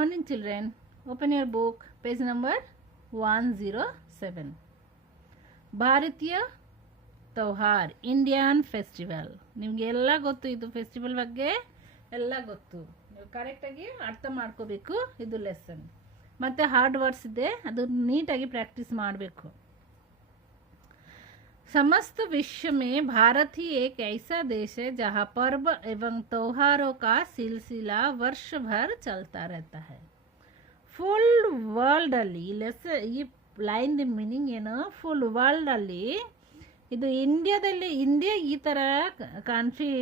morning, children. Open your book, page number 107. ಭಾರತೀಯ ತೌಹಾರ್ Indian festival. ನಿಮಗೆಲ್ಲ ಗೊತ್ತು, ಇದು ಫೆಸ್ಟಿವಲ್ ಬಗ್ಗೆ ಎಲ್ಲ ಗೊತ್ತು. ನೀವು ಕರೆಕ್ಟಾಗಿ ಅರ್ಥ ಮಾಡ್ಕೋಬೇಕು. ಇದು ಲೆಸನ್ ಮತ್ತು ಹಾರ್ಡ್ ವರ್ಡ್ಸ್ ಇದೆ, ಅದು ನೀಟಾಗಿ ಪ್ರಾಕ್ಟೀಸ್ ಮಾಡಬೇಕು. समस्त विश्व में भारत ही एक ऐसा देश है जहाँ पर्व एवं त्योहारों का सिलसिला वर्ष भर चलता रहता है. फुल वर्ल्ड ಅಲ್ಲಿ ಈ ಲೈನ್ ಮೀನಿಂಗ್ ಏನು, ಫುಲ್ ವರ್ಲ್ಡ್ ಅಲ್ಲಿ ಇದು ಇಂಡಿಯಾದಲ್ಲಿ, ಇಂಡಿಯಾ ಈ ಥರ ಕಂಟ್ರಿ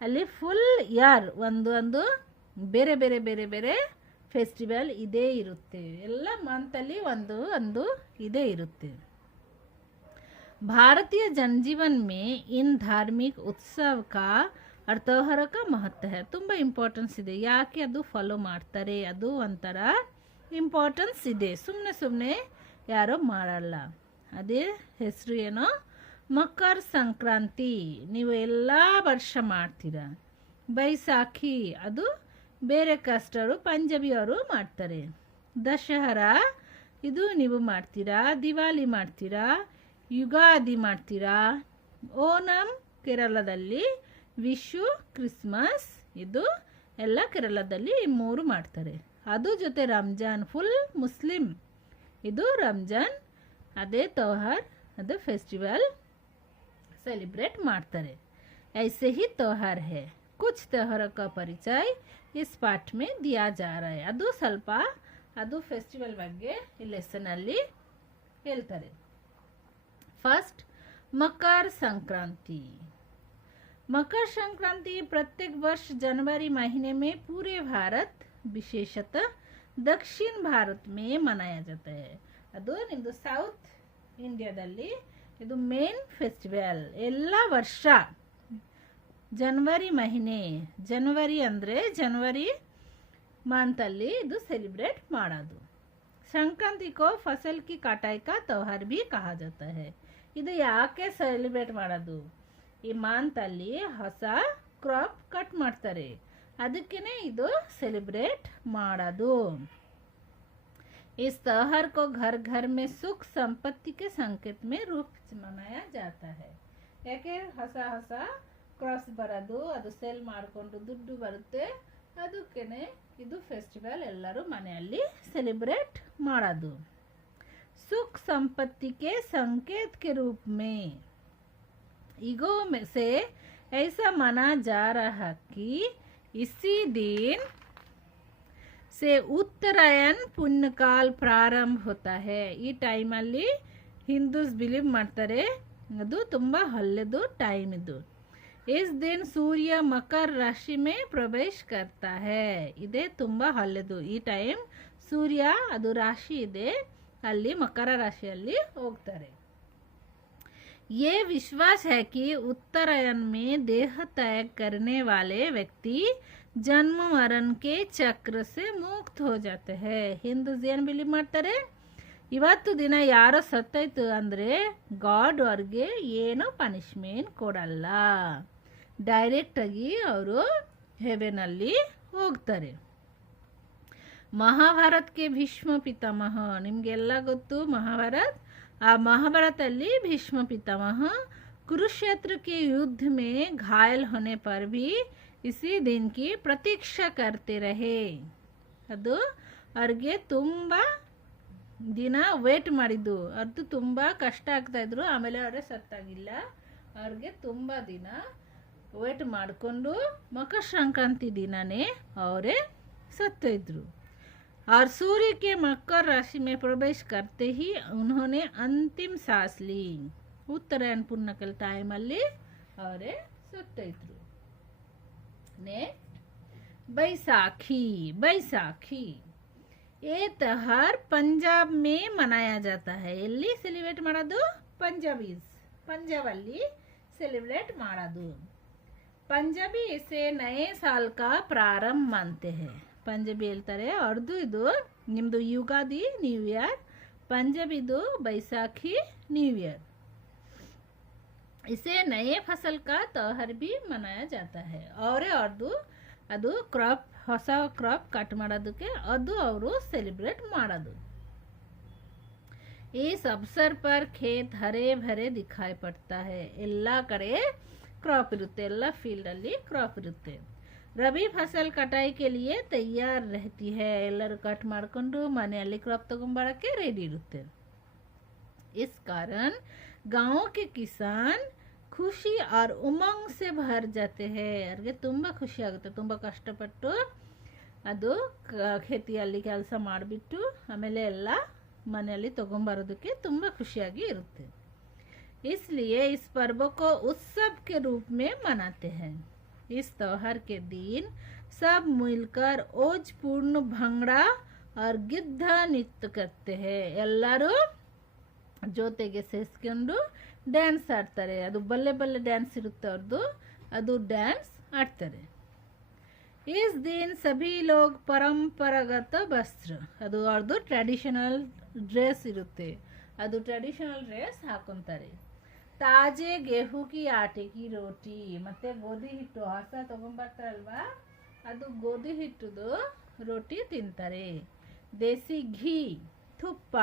ಅಲ್ಲಿ ಫುಲ್ ಇಯರ್ ಒಂದು ಬೇರೆ ಬೇರೆ ಬೇರೆ ಬೇರೆ ಫೆಸ್ಟಿವಲ್ ಇದೇ ಇರುತ್ತೆ. ಎಲ್ಲ ಮಂತಲ್ಲಿ ಒಂದು ಇದೇ ಇರುತ್ತೆ. भारतीय जनजीवन में इन धार्मिक उत्सव का और त्योहार का महत्व है. ತುಂಬ ಇಂಪಾರ್ಟೆನ್ಸ್ ಇದೆ. ಯಾಕೆ ಅದು ಫಾಲೋ ಮಾಡ್ತಾರೆ, ಅದು ಒಂಥರ ಇಂಪಾರ್ಟೆನ್ಸ್ ಇದೆ. ಸುಮ್ಮನೆ ಯಾರೋ ಮಾಡಲ್ಲ. ಅದೇ ಹೆಸರು ಏನೋ ಮಕರ ಸಂಕ್ರಾಂತಿ, ನೀವು ಎಲ್ಲ ವರ್ಷ ಮಾಡ್ತೀರಾ. ಬೈಸಾಖಿ ಅದು ಬೇರೆ ಕಾಸ್ಟವರು ಪಂಜಾಬಿಯವರು ಮಾಡ್ತಾರೆ. ದಶಹರಾ ಇದು ನೀವು ಮಾಡ್ತೀರಾ. ದಿವಾಲಿ ಮಾಡ್ತೀರಾ. ಯುಗಾದಿ ಮಾಡ್ತೀರಾ. ಓಣಂ ಕೇರಳದಲ್ಲಿ, ವಿಶು, ಕ್ರಿಸ್ಮಸ್ ಇದು ಎಲ್ಲ ಕೇರಳದಲ್ಲಿ ಈ ಮೂರು ಮಾಡ್ತಾರೆ. ಅದು ಜೊತೆ ರಂಜಾನ್ ಫುಲ್ ಮುಸ್ಲಿಂ, ಇದು ರಂಜಾನ್ ಅದೇ त्योहार ಅದು ಫೆಸ್ಟಿವಲ್ सेलिब्रेट ಮಾಡ್ತಾರೆ. ऐसे ही त्योहार है. कुछ त्योहारों का परिचय इस पाठ में दिया जा रहा है. ಅದು ಸ್ವಲ್ಪ ಅದು ಫೆಸ್ಟಿವಲ್ ಬಗ್ಗೆ ಈ ಲೆಸನ್ ಅಲ್ಲಿ ಹೇಳ್ತಾರೆ. फर्स्ट मकर संक्रांति. मकर संक्रांति प्रत्येक वर्ष जनवरी महीने में पूरे भारत, विशेषतः दक्षिण भारत में मनाया जाता है. ಅದು ನಿಮ್ಮದು ಸೌತ್ ಇಂಡಿಯಾದಲ್ಲಿ ಇದು ಮೇನ್ ಫೆಸ್ಟಿವಲ್. ಎಲ್ಲ ವರ್ಷ ಜನವರಿ ಮಹಿನೆ, ಜನವರಿ ಅಂದರೆ ಜನವರಿ ಮಂತಲ್ಲಿ ಇದು ಸೆಲಿಬ್ರೇಟ್ ಮಾಡೋದು. संक्रांति को फसल की कटाई का त्योहार भी कहा जाता है. ಇದು ಯಾಕೆ ಸೆಲಿಬ್ರೇಟ್ ಮಾಡೋದು, ಈ ಮಂತಲ್ಲಿ ಹೊಸ ಕ್ರಾಪ್ ಕಟ್ ಮಾಡ್ತಾರೆ, ಅದಕ್ಕೇ ಇದು ಸೆಲಿಬ್ರೇಟ್ ಮಾಡೋದು. इस त्योहार को घर घर में सुख संपत्ति के संकेत में रूप मनाया जाता है. ಯಾಕೆ ಹೊಸ ಕ್ರಾಪ್ಸ್ ಬರೋದು, ಅದು ಸೇಲ್ ಮಾಡಿಕೊಂಡು ದುಡ್ಡು ಬರುತ್ತೆ, ಅದಕ್ಕೇ ಇದು ಫೆಸ್ಟಿವಲ್ ಎಲ್ಲರೂ ಮನೆಯಲ್ಲಿ ಸೆಲಿಬ್ರೇಟ್ ಮಾಡೋದು. सुख संपत्ति के संकेत के रूप में ईगो में से ऐसा माना जा रहा कि इसी दिन से उत्तरायण पुण्य काल प्रारंभ होता है. ಈ ಟೈಮಲ್ಲಿ ಹಿಂದೂಸ್ ಬಿಲೀವ್ ಮಾಡ್ತಾರೆ ಅದು ತುಂಬ ಒಳ್ಳೆಯದು ಟೈಮ್ ಇದು. इस दिन सूर्य मकर राशि में प्रवेश करता है. ಇದೇ ತುಂಬ ಒಳ್ಳೆಯದು. ಈ ಟೈಮ್ ಸೂರ್ಯ ಅದು ರಾಶಿ ಇದೆ, ಅಲ್ಲಿ ಮಕರ ರಾಶಿಯಲ್ಲಿ ಹೋಗ್ತಾರೆ. ये विश्वास है कि उत्तरायण में देह त्याग करने वाले व्यक्ति जन्म मरण के चक्र से मुक्त हो जाते हैं. ಹಿಂದೂಸ್ ಏನು ಬಿಲೀವ್ ಮಾಡ್ತಾರೆ, ಇವತ್ತು ದಿನ ಯಾರೋ ಸತ್ತೋಯ್ತು ಅಂದರೆ ಗಾಡ್ ಅವ್ರಿಗೆ ಏನೋ ಪನಿಷ್ಮೆಂಟ್ ಕೊಡಲ್ಲ, ಡೈರೆಕ್ಟಾಗಿ ಅವರು ಹೆವೆನಲ್ಲಿ ಹೋಗ್ತಾರೆ. ಮಹಾಭಾರತ್ ಕೆ ಭೀಷ್ಮ ಪಿತಾಮಹ, ನಿಮಗೆಲ್ಲ ಗೊತ್ತು ಮಹಾಭಾರತ್. ಆ ಮಹಾಭಾರತಲ್ಲಿ ಭೀಷ್ಮ ಪಿತಾಮಹ कुरुक्षेत्र के युद्ध में घायल होने पर भी इसी दिन की प्रतीक्षा करते रहे. ಅದು ಅವ್ರಿಗೆ ತುಂಬ ದಿನ ವೇಟ್ ಮಾಡಿದ್ದು, ಅದು ತುಂಬ ಕಷ್ಟ ಆಗ್ತಾಯಿದ್ರು. ಆಮೇಲೆ ಅವರೇ ಸತ್ತಾಗಿಲ್ಲ, ಅವ್ರಿಗೆ ತುಂಬ ದಿನ ವೇಟ್ ಮಾಡಿಕೊಂಡು ಮಕರ ಸಂಕ್ರಾಂತಿ ದಿನನೇ ಅವರೇ ಸತ್ತಿದ್ರು. और सूर्य के मकर राशि में प्रवेश करते ही उन्होंने अंतिम सांस ली. उत्तरायण पुण्यकल टाइम ಅಲ್ಲಿ ಅವರೇ ಸತ್ತಿದ್ರು. बैसाखी ये त्योहार पंजाब में मनाया जाता है. ಎಲ್ಲಿ ಸೆಲಿಬ್ರೇಟ್ ಮಾಡೋದು, पंजाब ಅಲ್ಲಿ ಸೆಲಿಬ್ರೇಟ್ ಮಾಡೋದು. पंजाबी इसे नए साल का प्रारंभ मानते हैं. ಪಂಜಾಬಿ ಹೇಳ್ತಾರೆ ಅವ್ರದ್ದು ಇದು ನಿಮ್ಮದು ಯುಗಾದಿ ನ್ಯೂ ಇಯರ್, ಪಂಜಾಬಿದು ಬೈಸಾಖಿ ನ್ಯೂ ಇಯರ್. इसे नए फसल का त्योहार भी मनाया जाता है. और ಅವ್ರದ್ದು ಅದು ಕ್ರಾಪ್ ಹೊಸ ಕ್ರಾಪ್ ಕಟ್ ಮಾಡೋದಕ್ಕೆ ಅದು ಅವರು ಸೆಲೆಬ್ರೇಟ್ ಮಾಡೋದು. इस अवसर पर खेत हरे भरे दिखाई पड़ता है. ಎಲ್ಲ ಕಡೆ ಕ್ರಾಪ್ ಇರುತ್ತೆ, ಎಲ್ಲ ಫೀಲ್ಡ್ ಅಲ್ಲಿ ಕ್ರಾಪ್ ಇರುತ್ತೆ. ರಬಿ ಫಸಲ್ ಕಟಾಯಿ ಕೆ ಲಿಯೆ ತಯಾರ್ रहती है. ಎಲ್ಲರೂ ಕಟ್ ಮಾಡಿಕೊಂಡು ಮನೆಯಲ್ಲಿ ಕ್ರಾಪ್ ತಗೊಂಬರಕ್ಕೆ ರೆಡಿ ಇರುತ್ತೆ. इस कारण गांव के किसान ಖುಷಿ और उमंग से भर जाते हैं. ಅವ್ರಿಗೆ ತುಂಬ ಖುಷಿ ಆಗುತ್ತೆ, ತುಂಬ ಕಷ್ಟಪಟ್ಟು ಅದು ಖೇತಿಯಲ್ಲಿ ಕೆಲಸ ಮಾಡಿಬಿಟ್ಟು ಆಮೇಲೆ ಎಲ್ಲ ಮನೆಯಲ್ಲಿ ತಗೊಂಬರೋದಕ್ಕೆ ತುಂಬ ಖುಷಿಯಾಗಿ ಇರುತ್ತೆ. इसलिए इस पर्व को उत्सव के रूप में मनाते हैं. इस त्योहार के दिन सब मिलकर ओजपूर्ण भंगड़ा और गिद्ध नृत्य करते हैं. ಎಲ್ಲರೂ ಜೊತೆಗೆ ಸೇರಿಸ್ಕೊಂಡು ಡ್ಯಾನ್ಸ್ ಆಡ್ತಾರೆ. ಅದು ಬಲ್ಲೆ ಬಲ್ಲೆ ಡ್ಯಾನ್ಸ್ ಇರುತ್ತೆ ಅವ್ರದ್ದು, ಅದು ಡ್ಯಾನ್ಸ್ ಆಡ್ತಾರೆ. इस दिन सभी लोग परंपरागत वस्त्र, ಅದು ಅವ್ರದ್ದು ಟ್ರೆಡಿಷನಲ್ ಡ್ರೆಸ್ ಇರುತ್ತೆ, ಅದು ಟ್ರೆಡಿಷನಲ್ ಡ್ರೆಸ್ ಹಾಕೊಂತಾರೆ. ತಾಜೆ ಗೆಹೂ ಕಿ ಆಟೆ ಕಿ ರೋಟಿ, ಮತ್ತೆ ಗೋಧಿ ಹಿಟ್ಟು ಹೊಸ ತಗೊಂಬರ್ತಾರಲ್ವಾ, ಅದು ಗೋಧಿ ಹಿಟ್ಟದು ರೋಟಿ ತಿಂತಾರೆ. ದೇಸಿ ಘೀ, ತುಪ್ಪ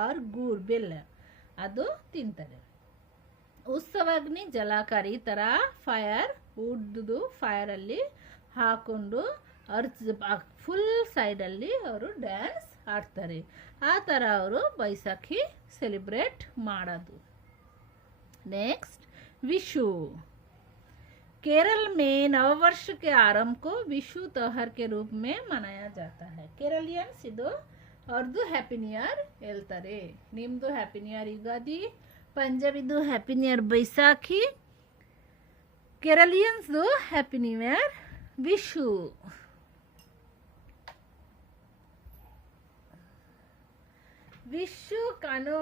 ಆರ್ ಗೂರ್, ಬೆಲ್ಲ ಅದು ತಿಂತಾರೆ. ಉತ್ಸವಾಗ್ನಿ ಜಲಾಕಾರ, ಈ ಥರ ಫೈರ್ ವುಡ್ದು ಫೈರಲ್ಲಿ ಹಾಕೊಂಡು ಅವ್ರ ಫುಲ್ ಸೈಡಲ್ಲಿ ಅವರು ಡ್ಯಾನ್ಸ್ ಆಡ್ತಾರೆ. ಆ ಥರ ಅವರು ಬೈಸಾಖಿ ಸೆಲೆಬ್ರೇಟ್ ಮಾಡೋದು. नेक्स्ट विशु. केरल में नववर्ष के आरंभ को विशु त्योहार के रूप में मनाया जाता है. केरलियंस ಇದು ಅವ್ರದ್ದು ಹ್ಯಾಪಿ ನ್ಯೂ ಇಯರ್ ಹೇಳ್ತಾರೆ. ನಿಮ್ಮದು ಹ್ಯಾಪಿ ನ್ಯೂ ಇಯರ್ ಯುಗಾದಿ, ಪಂಜಾಬಿದು ಹ್ಯಾಪಿ ನ್ಯೂ ಇಯರ್ ಬೈಸಾಖಿ, केरलियंसದು happy new year Vishu. Vishu कानो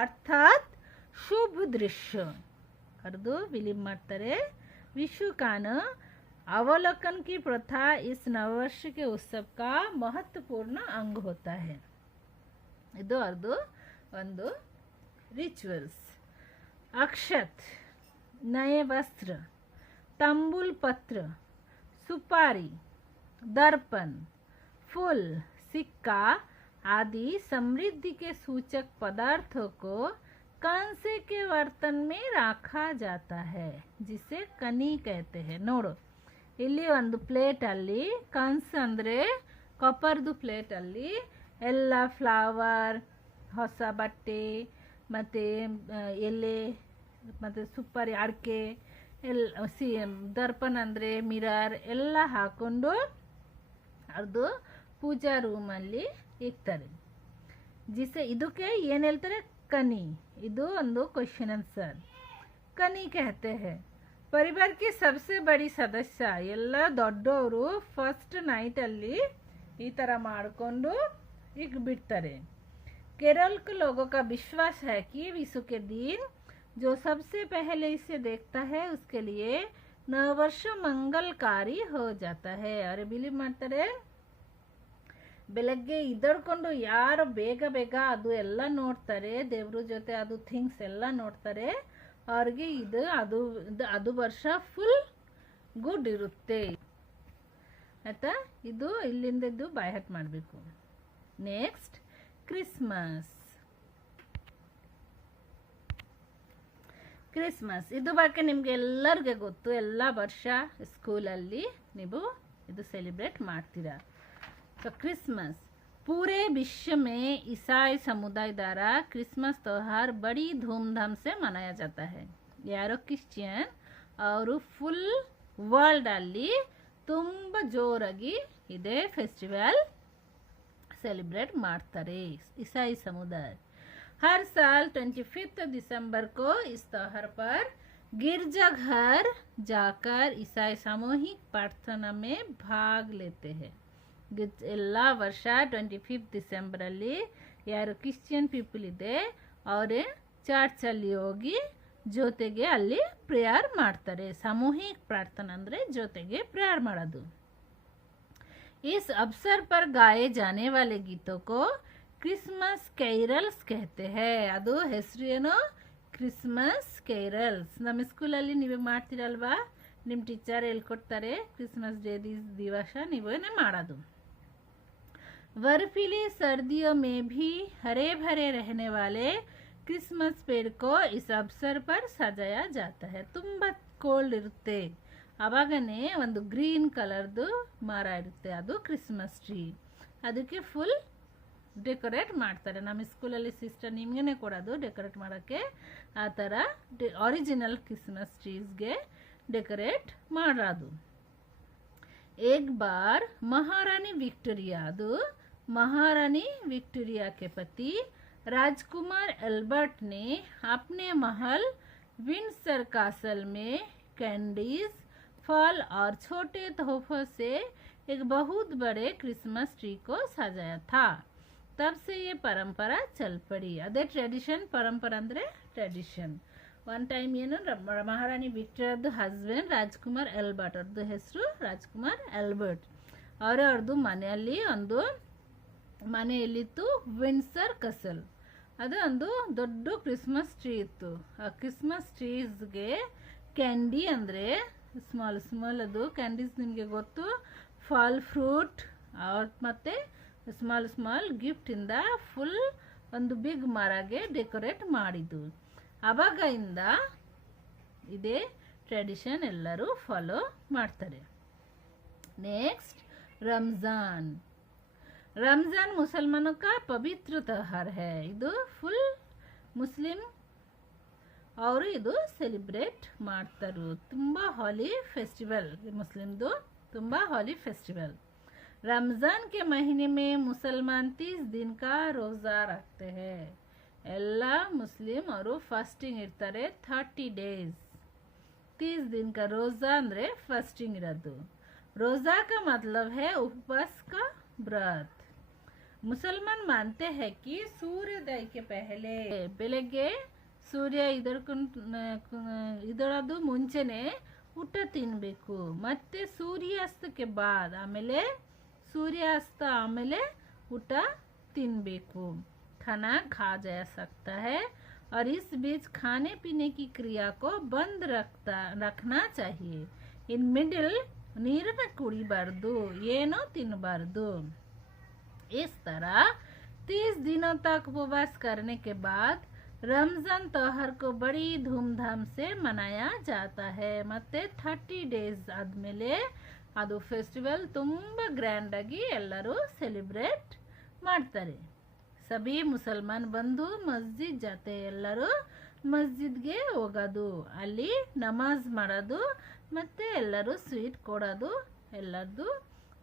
अर्थात शुभ दृश्य अर्दु विलीन ಮಾಡ್ತಾರೆ. विशु कान अवलोकन की प्रथा इस नववर्ष के उत्सव का महत्वपूर्ण अंग होता है. ಇದು अर्दु ಒಂದು रिचुअल्स. अक्षत, नए वस्त्र, तंबूल पत्र, सुपारी, दर्पण, फूल, सिक्का आदि समृद्धि के सूचक पदार्थों को कंसे के बर्तन में रखा जाता है, जिसे कनी कहते हैं. ನೋಡು, ಇಲ್ಲಿ ಒಂದು ಪ್ಲೇಟ್ ಅಲ್ಲಿ, ಕನ್ಸ್ ಅಂದ್ರೆ ಕಾಪರ್ದು ಪ್ಲೇಟ್ ಅಲ್ಲಿ ಎಲ್ಲ ಫ್ಲವರ್, ಹೊಸ ಬಟ್ಟೆ, ಮತ್ತೆ ಎಲೆ, ಮತ್ತೆ ಸುಪಾರಿ, ಅಡಿಕೆ, ದರ್ಪಣ ಅಂದರೆ ಮಿರರ್ ಎಲ್ಲ ಹಾಕೊಂಡು ಅದು ಪೂಜಾ ರೂಮಲ್ಲಿ ಇರ್ತಾರೆ. ಜಿಸೆ ಇದಕ್ಕೆ ಏನು ಹೇಳ್ತಾರೆ, ಕನಿ. ಇದು ಒಂದು ಕ್ವೆಶ್ಚನ್ ಆನ್ಸರ್. ಕನಿ कहते हैं. ಪರಿವಾರ की सबसे बड़ी सदस्य, ಎಲ್ಲ ದೊಡ್ಡವರು ಫಸ್ಟ್ ನೈಟಲ್ಲಿ ಈ ಥರ ಮಾಡಿಕೊಂಡು ಇಟ್ಬಿಡ್ತಾರೆ. केरल के लोगों का विश्वास है कि विशु के दिन जो सबसे पहले इसे देखता है उसके लिए नववर्ष मंगलकारी हो जाता है. और ಬಿಲೀವ್ ಮಾಡ್ತಾರೆ, ಬೆಳಗ್ಗೆ ಇದರ್ಕೊಂಡು ಯಾರು ಬೇಗ ಬೇಗ ಅದು ಎಲ್ಲ ನೋಡ್ತಾರೆ, ದೇವ್ರ ಜೊತೆ ಅದು ಥಿಂಗ್ಸ್ ಎಲ್ಲ ನೋಡ್ತಾರೆ, ಅವ್ರಿಗೆ ಅದು ವರ್ಷ ಫುಲ್ ಗುಡ್ ಇರುತ್ತೆ. ಆಯ್ತಾ, ಇದು ಇಲ್ಲಿಂದದ್ದು ಬೈ ಹಾರ್ಟ್ ಮಾಡಬೇಕು. Next Christmas. ಕ್ರಿಸ್ಮಸ್ ಇದು ಬಗ್ಗೆ ನಿಮಗೆ ಎಲ್ಲರಿಗೆ ಗೊತ್ತು, ಎಲ್ಲ ವರ್ಷ ಸ್ಕೂಲಲ್ಲಿ ನೀವು ಇದು ಸೆಲೆಬ್ರೇಟ್ ಮಾಡ್ತೀರಾ. तो क्रिसमस पूरे विश्व में ईसाई समुदाय द्वारा क्रिसमस त्यौहार बड़ी धूमधाम से मनाया जाता है. यारो क्रिश्चियन और फुल वर्ल्ड ಅಲ್ಲಿ ತುಂಬ ಜೋರಾಗಿ ಇದೆ ಫೆಸ್ಟಿವಲ್ सेलिब्रेट ಮಾಡ್ತಾರೆ ईसाई समुदाय. हर साल 25 दिसंबर को इस त्यौहार पर गिरजाघर जाकर ईसाई सामूहिक प्रार्थना में भाग लेते हैं. ಎಲ್ಲ ವರ್ಷ 25 ಡಿಸೆಂಬರಲ್ಲಿ ಯಾರು ಕ್ರಿಶ್ಚಿಯನ್ ಪೀಪಲ್ ಇದೆ ಅವರು ಚರ್ಚಲ್ಲಿ ಹೋಗಿ ಜೊತೆಗೆ ಅಲ್ಲಿ ಪ್ರೇಯರ್ ಮಾಡ್ತಾರೆ. ಸಾಮೂಹಿಕ ಪ್ರಾರ್ಥನಾ ಅಂದರೆ ಜೊತೆಗೆ ಪ್ರೇಯರ್ ಮಾಡೋದು. इस अवसर पर गाए जाने वाले गीतों को क्रिसमस कैरल्स कहते हैं. ಅದು ಹೆಸರು ಏನು, ಕ್ರಿಸ್ಮಸ್ ಕೇರಲ್ಸ್. ನಮ್ಮ ಸ್ಕೂಲಲ್ಲಿ ನೀವು ಮಾಡ್ತೀರಲ್ವಾ ನಿಮ್ಮ ಟೀಚರ್ ಹೇಳ್ಕೊಡ್ತಾರೆ ಕ್ರಿಸ್ಮಸ್ ಡೇ ದಿವಸ ನೀವೇನೇ ಮಾಡೋದು. बर्फीली सर्दियों में भी हरे भरे रहने वाले क्रिसमस पेड़ को इस अवसर पर सजाया जाता है. ತುಂಬ ಕೋಲ್ಡ್ ಇರುತ್ತೆ, ಅವಾಗನೇ ಒಂದು ಗ್ರೀನ್ ಕಲರ್ದು ಮರ ಇರುತ್ತೆ, ಅದು ಕ್ರಿಸ್ಮಸ್ ಟ್ರೀ. ಅದಕ್ಕೆ ಫುಲ್ ಡೆಕೋರೇಟ್ ಮಾಡ್ತಾರೆ. ನಮ್ಮ ಸ್ಕೂಲಲ್ಲಿ ಸಿಸ್ಟರ್ ನಿಮಗೇ ಕೊಡೋದು ಡೆಕೋರೇಟ್ ಮಾಡೋಕ್ಕೆ. ಆ ಥರ ಒರಿಜಿನಲ್ ಕ್ರಿಸ್ಮಸ್ ಟ್ರೀಸ್ಗೆ ಡೆಕೋರೇಟ್ ಮಾಡೋದು. एक बार महारानी विक्टोरिया, ಅದು महारानी विक्टोरिया के पति राजकुमार एल्बर्ट ने अपने महल विंडसर कासल में कैंडीज, फल और छोटे तोहफों से एक बहुत बड़े क्रिसमस ट्री को सजाया था. तब से ये परंपरा चल पड़ी. अदे ट्रेडिशन, परंपरा ಅಂದ್ರೆ ಟ್ರೆಡಿಷನ್. ಒನ್ ಟೈಮ್ ಏನು ಮಹಾರಾಣಿ ವಿಕ್ಟೋರಿಯಾದ ಹಸ್ಬೆಂಡ್ ರಾಜ್ಕುಮಾರ್ ಎಲ್ಬರ್ಟ್, ಅವ್ರದ್ದು ಹೆಸರು ರಾಜ್ಕುಮಾರ್ ಎಲ್ಬರ್ಟ್. ಅವ್ರದ್ದು ಮನೆಯಲ್ಲಿ ಒಂದು ಮನೆಯಲ್ಲಿತ್ತು ವಿಂಡ್ಸರ್ ಕಸಲ್. ಅದು ಒಂದು ದೊಡ್ಡ ಕ್ರಿಸ್ಮಸ್ ಟ್ರೀ ಇತ್ತು. ಆ ಕ್ರಿಸ್ಮಸ್ ಟ್ರೀಸ್ಗೆ ಕ್ಯಾಂಡಿ ಅಂದರೆ ಸ್ಮಾಲ್ ಸ್ಮಾಲ್, ಅದು ಕ್ಯಾಂಡೀಸ್ ನಿಮಗೆ ಗೊತ್ತು, ಫಾಲ್ ಫ್ರೂಟ್ ಮತ್ತು ಸ್ಮಾಲ್ ಸ್ಮಾಲ್ ಗಿಫ್ಟಿಂದ ಫುಲ್ ಒಂದು ಬಿಗ್ ಮರಗೆ ಡೆಕೋರೇಟ್ ಮಾಡಿದ್ದು. ಅವಾಗಿಂದ ಇದೇ ಟ್ರೆಡಿಷನ್ ಎಲ್ಲರೂ ಫಾಲೋ ಮಾಡ್ತಾರೆ. नेक्स्ट रमज़ान. रमज़ान मुसलमानों का पवित्र त्यौहार है. ಇದು ಫುಲ್ ಮುಸ್ಲಿಂ ಅವರು ಇದು ಸೆಲಿಬ್ರೇಟ್ ಮಾಡ್ತಾರೆ. ತುಂಬ ಹಾಲಿ ಫೆಸ್ಟಿವಲ್, ಮುಸ್ಲಿಮ್ದು ತುಂಬ ಹಾಲಿ ಫೆಸ್ಟಿವಲ್. रमज़ान के महीने में मुसलमान 30 दिन का रोज़ा रखते हैं. ಎಲ್ಲ ಮುಸ್ಲಿಂ ಅವರು ಫಾಸ್ಟಿಂಗ್ ಇರ್ತಾರೆ 30 days. 30 दिन का रोज़ा ಅಂದರೆ ಫಾಸ್ಟಿಂಗ್ ಇರೋದು. रोज़ा का मतलब है उपवास का व्रत. मुसलमान मानते हैं कि सूर्योदय के पहले, ಬೆಳಗ್ಗೆ ಸೂರ್ಯ ಇದರದು ಮುಂಚೆನೆ ಊಟ ತಿನ್ನಬೇಕು. ಮತ್ತೆ ಸೂರ್ಯಾಸ್ತಕ್ಕೆ ಬಾದ್, ಆಮೇಲೆ ಸೂರ್ಯಾಸ್ತ ಆಮೇಲೆ ಊಟ ತಿನ್ನಬೇಕು. खाना खा जा सकता है और इस बीच खाने पीने की क्रिया को बंद रखना चाहिए. इन मिडिल ನೀರನ್ನ ಕುಡಿಬಾರ್ದು, ಏನೋ ತಿನ್ನಬಾರ್ದು. इस तरह 30 दिनों तक उपवास करने के बाद रमजान त्योहार को बड़ी धूमधाम से मनाया जाता है. ಮತ್ತೆ 30 days ಆದಮೇಲೆ ಅದು ಫೆಸ್ಟಿವಲ್ ತುಂಬ ಗ್ರ್ಯಾಂಡ್ ಆಗಿ ಎಲ್ಲರೂ ಸೆಲಿಬ್ರೇಟ್ ಮಾಡ್ತಾರೆ. ಸಭಿ ಮುಸಲ್ಮಾನ್ ಬಂದು ಮಸ್ಜಿದ್ ಜಾತೆ, ಎಲ್ಲರೂ ಮಸ್ಜಿದ್ಗೆ ಹೋಗೋದು, ಅಲ್ಲಿ ನಮಾಜ್ ಮಾಡೋದು, ಮತ್ತು ಎಲ್ಲರೂ ಸ್ವೀಟ್ ಕೊಡೋದು,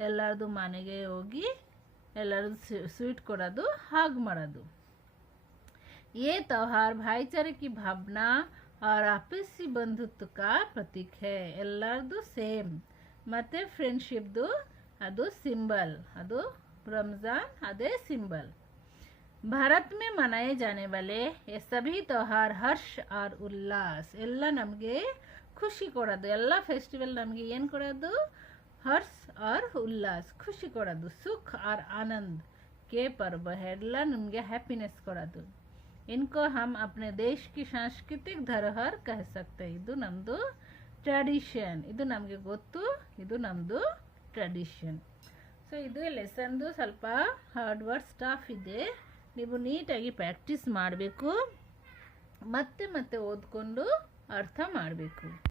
ಎಲ್ಲರದು ಮನೆಗೆ ಹೋಗಿ ಎಲ್ಲರೂ ಸ್ವೀಟ್ ಕೊಡೋದು, ಹಾಗೆ ಮಾಡೋದು. ये त्योहार भाईचारे की भावना और आपसी बंधुत्व का प्रतीक है. ಎಲ್ಲರದು ಸೇಮ್ ಮತ್ತು ಫ್ರೆಂಡ್ಶಿಪ್ದು ಅದು ಸಿಂಬಲ್. ಅದು ರಂಜಾನ್ ಅದೇ ಸಿಂಬಲ್. भारत में मनाए जाने वाले ये सभी त्योहार हर्ष और उल्लास, ಎಲ್ಲ ನಮಗೆ ಖುಷಿ ಕೊಡೋದು. ಎಲ್ಲ ಫೆಸ್ಟಿವಲ್ ನಮಗೆ ಏನು ಕೊಡೋದು? हर्ष और उल्लास, ಖುಷಿ ಕೊಡೋದು. सुख और आनंद के पर्व है, ಎಲ್ಲ ನಮಗೆ ಹ್ಯಾಪಿನೆಸ್ ಕೊಡೋದು. इनको हम अपने देश की सांस्कृतिक धरोहर कह सकते हैं. ಇದು ನಮ್ಮದು ಟ್ರೆಡಿಷನ್, ಇದು ನಮಗೆ ಗೊತ್ತು, ಇದು ನಮ್ಮದು ಟ್ರೆಡಿಷನ್. ಸೊ ಇದು ಲೆಸನ್ದು ಸ್ವಲ್ಪ ಹಾರ್ಡ್ ವರ್ಡ್ ಸ್ಟಾಫ್ ಇದೆ. ನೀವು ನೀಟಾಗಿ ಪ್ರಾಕ್ಟೀಸ್ ಮಾಡಬೇಕು, ಮತ್ತೆ ಓದ್ಕೊಂಡು ಅರ್ಥ ಮಾಡಬೇಕು.